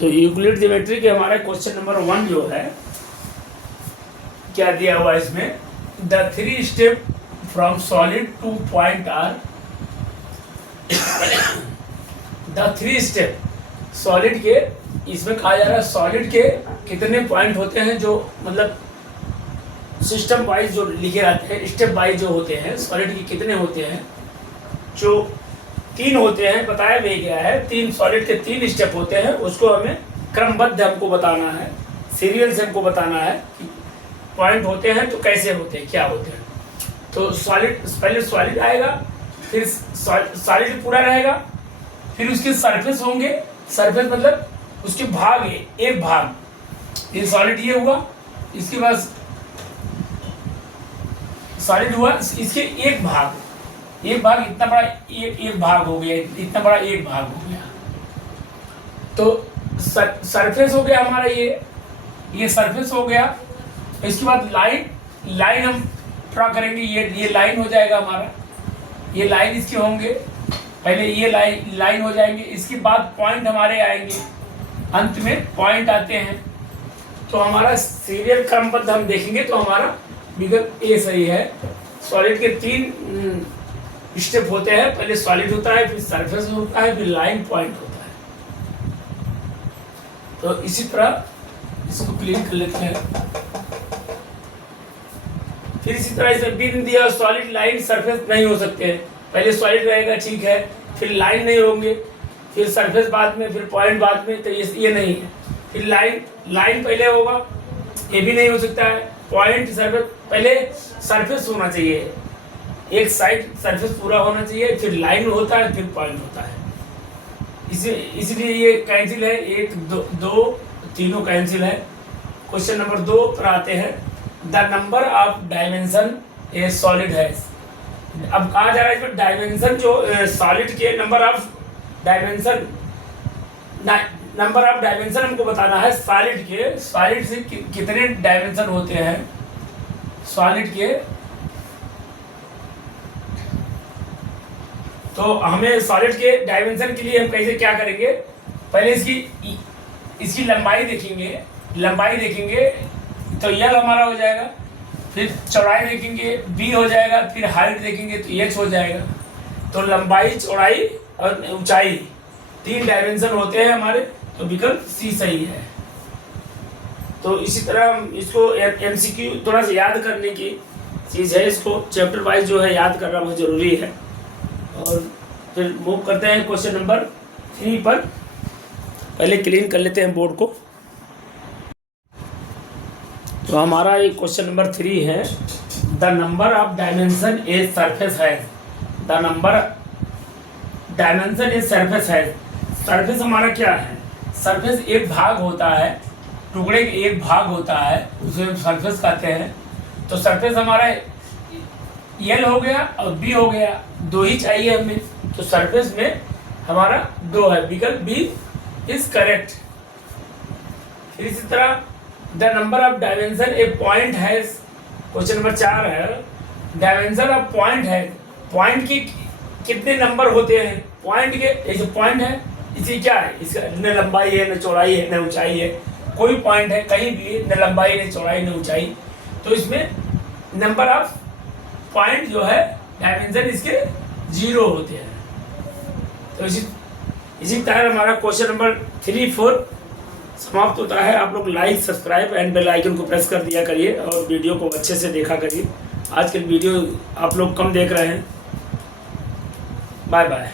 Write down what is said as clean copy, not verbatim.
तो Euclid geometry के हमारा क्वेश्चन नंबर 1 जो है क्या दिया हुआ इसमें, the 3 step from solid to point R, the 3 step solid के, इसमें कहा जा रहा है सॉलिड के कितने पॉइंट होते हैं, जो मतलब सिस्टम वाइज जो लिखे रहते हैं, स्टेप वाइज जो होते हैं सॉलिड के कितने होते हैं, जो 3 होते हैं बताया भी गया है। 3 सॉलिड के 3 स्टेप होते हैं, उसको हमें क्रमबद्ध हमको बताना है, सीरियल से हमको बताना है कि पॉइंट होते हैं तो कैसे होते हैं, क्या होते हैं। तो सॉलिड, पहले सॉलिड आएगा, फिर सॉलिड पूरा रहेगा, फिर उसके सरफेस होंगे, सरफेस मतलब उसके भाग है, एक भाग, ये सॉलिड ये हुआ, इसके बाद सॉलिड हुआ, इसके एक भाग इतना बड़ा एक भाग हो गया, इतना बड़ा एक भाग हो गया। तो सरफेस हो गया हमारा, ये सरफेस हो गया। इसके बाद लाइन हम ड्रा करेंगे, ये लाइन हो जाएगा हमारा, ये लाइन इसके होंगे, पहले ये लाइन हो जाएंगे, इसके बाद पॉइंट हमारे आएंगे, अंत में पॉइंट आते हैं। तो हमारा सीरियल क्रमबद्ध हम देखेंगे तो हमारा विकल्प ए सही है। सॉलिड के 3 स्टेप होते हैं, पहले सॉलिड होता है, फिर सरफेस होता है, फिर लाइन पॉइंट होता है। तो इसी तरह इसको क्लीन कर लेते हैं। फिर इसी तरह इसे बिन दिया, सॉलिड लाइन सरफेस नहीं हो सकते हैं, पहले सॉलिड रहेगा ठीक है, फिर लाइन नहीं होंगे, फिर सरफेस बाद में, फिर पॉइंट बाद में, तो ये नहीं है। फिर लाइन पहले होगा, ये भी नहीं हो सकता है। पॉइंट सरफेस, पहले सरफेस होना चाहिए, एक साइड सरफेस पूरा होना चाहिए, फिर लाइन होता है, फिर पॉइंट होता है। इसलिए ये कैंसिल है, 1 2 तीनों कैंसिल है। क्वेश्चन नंबर 2 पर आते हैं, the number of dimension A solid है। अब कहा जा रहा है इसमें डायमेंशन, जो सॉलिड के नंबर ऑफ डायमेंशन हमको बताना है। सॉलिड से कितने डायमेंशन होते हैं सॉलिड के। तो हमें सॉलिड के डायमेंशन के लिए हम कैसे क्या करेंगे, पहले इसकी लंबाई देखेंगे तो यल हमारा हो जाएगा, फिर चौड़ाई देखेंगे बी हो जाएगा, फिर हाइट देखेंगे तो एच हो जाएगा। तो लंबाई, चौड़ाई और ऊंचाई 3 डायमेंशन होते हैं हमारे, तो विकल्प सी सही है। तो इसी तरह हम इसको एमसीक्यू थोड़ा सा याद करने की चीज़ है, इसको चैप्टर वाइज जो है याद करना बहुत ज़रूरी है। और फिर मूव करते हैं क्वेश्चन नंबर 3 पर। पहले क्लीन कर लेते हैं बोर्ड को। तो हमारा ये क्वेश्चन नंबर 3 है, the number of dimension a surface है। The number dimension a surface है। सरफेस हमारा क्या है, सरफेस एक भाग होता है, टुकड़े के एक भाग होता है, उसे हम सरफेस कहते हैं। तो सरफेस हमारा एल हो गया और बी हो गया, 2 ही चाहिए हमें। तो सरफेस में हमारा 2 है, विकल्प बी इज करेक्ट। फिर इसी तरह the number of dimension A point है, क्वेश्चन नंबर 4 है, डायमेंशन ऑफ पॉइंट है। पॉइंट की कितने नंबर होते हैं, पॉइंट के, ये जो पॉइंट है इसी क्या है, इसका न लंबाई है, न चौड़ाई है, न ऊंचाई है। कोई पॉइंट है कहीं भी, न लंबाई, न चौड़ाई, न ऊंचाई। तो इसमें नंबर ऑफ पॉइंट जो है डायमेंशन इसके 0 होते हैं। तो इसी तरह हमारा क्वेश्चन नंबर 3 4 समाप्त होता है। आप लोग like, subscribe and bell icon को प्रेस कर दिया करिए और वीडियो को अच्छे से देखा करिए। आज के वीडियो आप लोग कम देख रहे हैं। Bye bye.